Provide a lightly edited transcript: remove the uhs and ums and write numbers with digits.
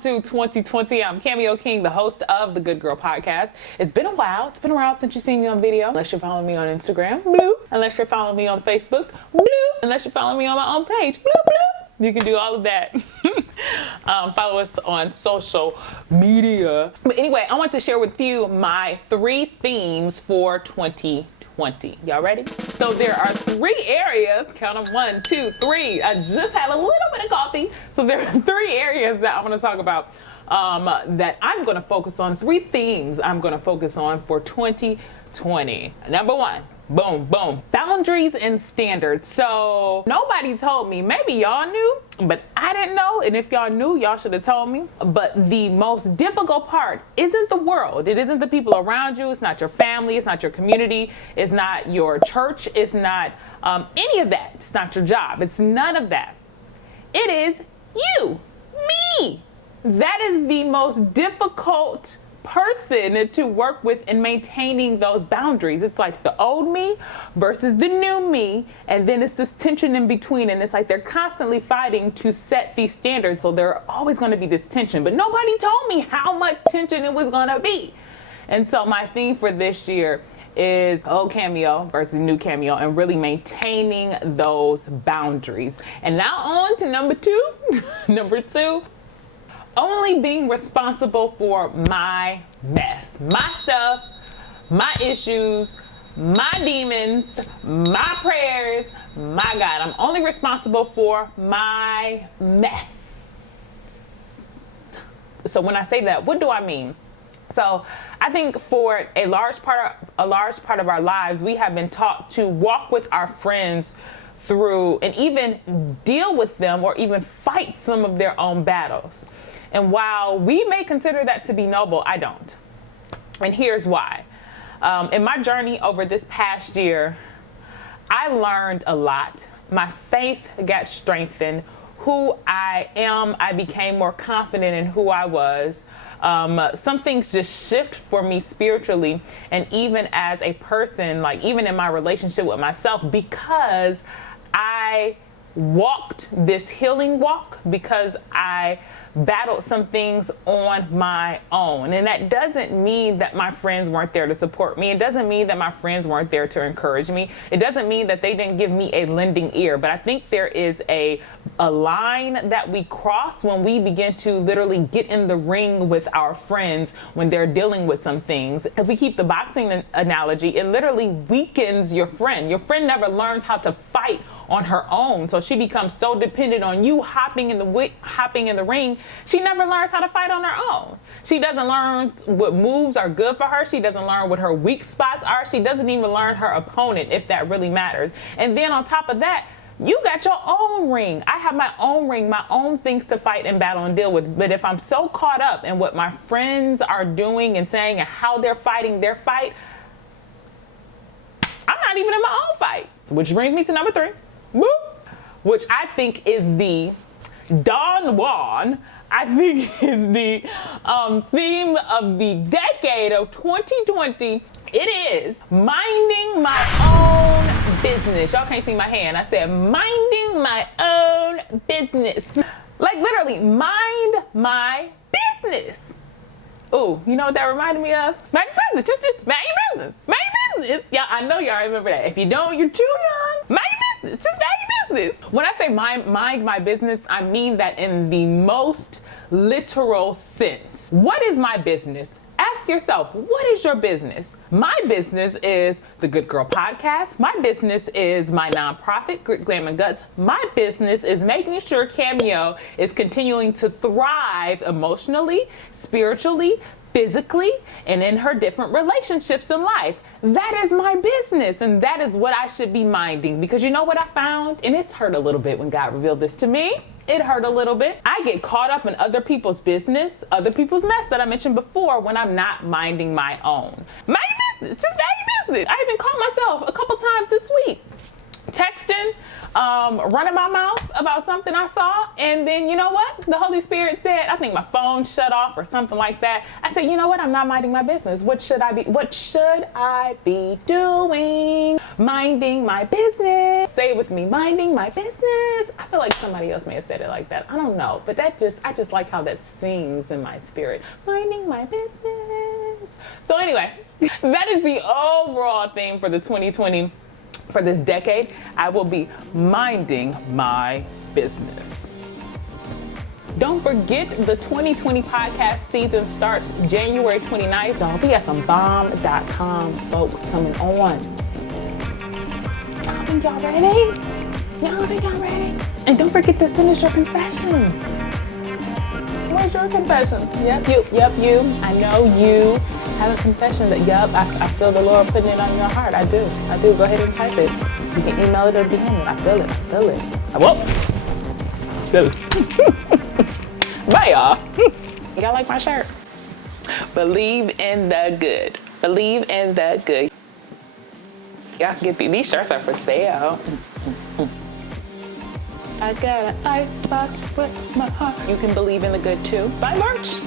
To 2020. I'm Cameo King, the host of the Good Girl Podcast. It's been a while. It's been a while since you've seen me on video. Unless you're following me on Instagram, blue. Unless you're following me on Facebook, blue. Unless you're following me on my own page, blue, blue. You can do all of that. Follow us on social media. But anyway, I want to share with you my 3 themes for 2020. Y'all ready? So there are 3 areas, count them 1, 2, 3. I just had a little bit of coffee. So there are 3 areas that I want to talk about that I'm going to focus on, 3 themes I'm going to focus on for 2020. Number 1. Boom, boom. Boundaries and standards. So nobody told me. Maybe y'all knew, but I didn't know. And if y'all knew, y'all should have told me. But the most difficult part isn't the world. It isn't the people around you. It's not your family. It's not your community. It's not your church. It's not any of that. It's not your job. It's none of that. It is you, me. That is the most difficult person to work with in maintaining those boundaries. It's like the old me versus the new me, and then it's this tension in between, and it's like they're constantly fighting to set these standards, so there's always going to be this tension, but nobody told me how much tension it was going to be. And so my theme for this year is old Cameo versus new Cameo, and really maintaining those boundaries. And now on to number 2. Number 2, only being responsible for my mess, my stuff, my issues, my demons, my prayers, my God. I'm only responsible for my mess. So when I say that, what do I mean? So I think for a large part of our lives, we have been taught to walk with our friends through and even deal with them or even fight some of their own battles. And while we may consider that to be noble, I don't. And here's why. In my journey over this past year, I learned a lot. My faith got strengthened. Who I am, I became more confident in who I was. Some things just shift for me spiritually, and even as a person, like even in my relationship with myself, because I walked this healing walk, because I battled some things on my own. And that doesn't mean that my friends weren't there to support me. It doesn't mean that my friends weren't there to encourage me. It doesn't mean that they didn't give me a lending ear. But I think there is a line that we cross when we begin to literally get in the ring with our friends when they're dealing with some things. If we keep the boxing analogy, it literally weakens your friend. Your friend never learns how to fight on her own, so she becomes so dependent on you hopping in the ring. She never learns how to fight on her own. She doesn't learn what moves are good for her. She doesn't learn what her weak spots are. She doesn't even learn her opponent, if that really matters. And then on top of that, you got your own ring. I have my own ring, my own things to fight and battle and deal with. But if I'm so caught up in what my friends are doing and saying and how they're fighting their fight, I'm not even in my own fight. Which brings me to number 3. Woo! Which I think is the Don Juan, I think is the theme of the decade of 2020. It is minding my own business. Y'all can't see my hand. I said minding my own business. Like literally, mind my business. Ooh, you know what that reminded me of? Mind your business. Just mind your business. Mind your business. Yeah, I know y'all remember that. If you don't, you're too young. Mind your business. Just mind your business. When I say mind my business, I mean that in the most literal sense. What is my business? Ask yourself, what is your business? My business is the Good Girl Podcast. My business is my nonprofit, Grit, Glam, and Guts. My business is making sure Cameo is continuing to thrive emotionally, spiritually, physically, and in her different relationships in life. That is my business, and that is what I should be minding. Because you know what I found? And it's hurt a little bit when God revealed this to me. It hurt a little bit. I get caught up in other people's business, other people's mess that I mentioned before when I'm not minding my own. Mind your business. Just mind your business. I even caught myself a couple times this week texting running my mouth about something I saw, and then you know what? The Holy Spirit said, I think my phone shut off or something like that. I said, you know what? I'm not minding my business. What should I be doing? Minding my business. Say it with me, minding my business. I feel like somebody else may have said it like that. I don't know, but I just like how that sings in my spirit. Minding my business. So anyway, that is the overall theme for the 2020. For this decade, I will be minding my business. Don't forget the 2020 podcast season starts January 29th. I'll be at some bomb.com folks coming on. Y'all think y'all ready? Y'all think y'all ready? And don't forget to send us your confessions. Where's your confession? Yep, you. I know you have a confession that, I feel the Lord putting it on your heart. I do. Go ahead and type it. You can email it or DM it. I feel it. Whoa. Feel it. Bye, y'all. Y'all like my shirt? Believe in the good. Believe in the good. Y'all can get these shirts are for sale. I got an icebox with my heart. You can believe in the good too. Buy merch.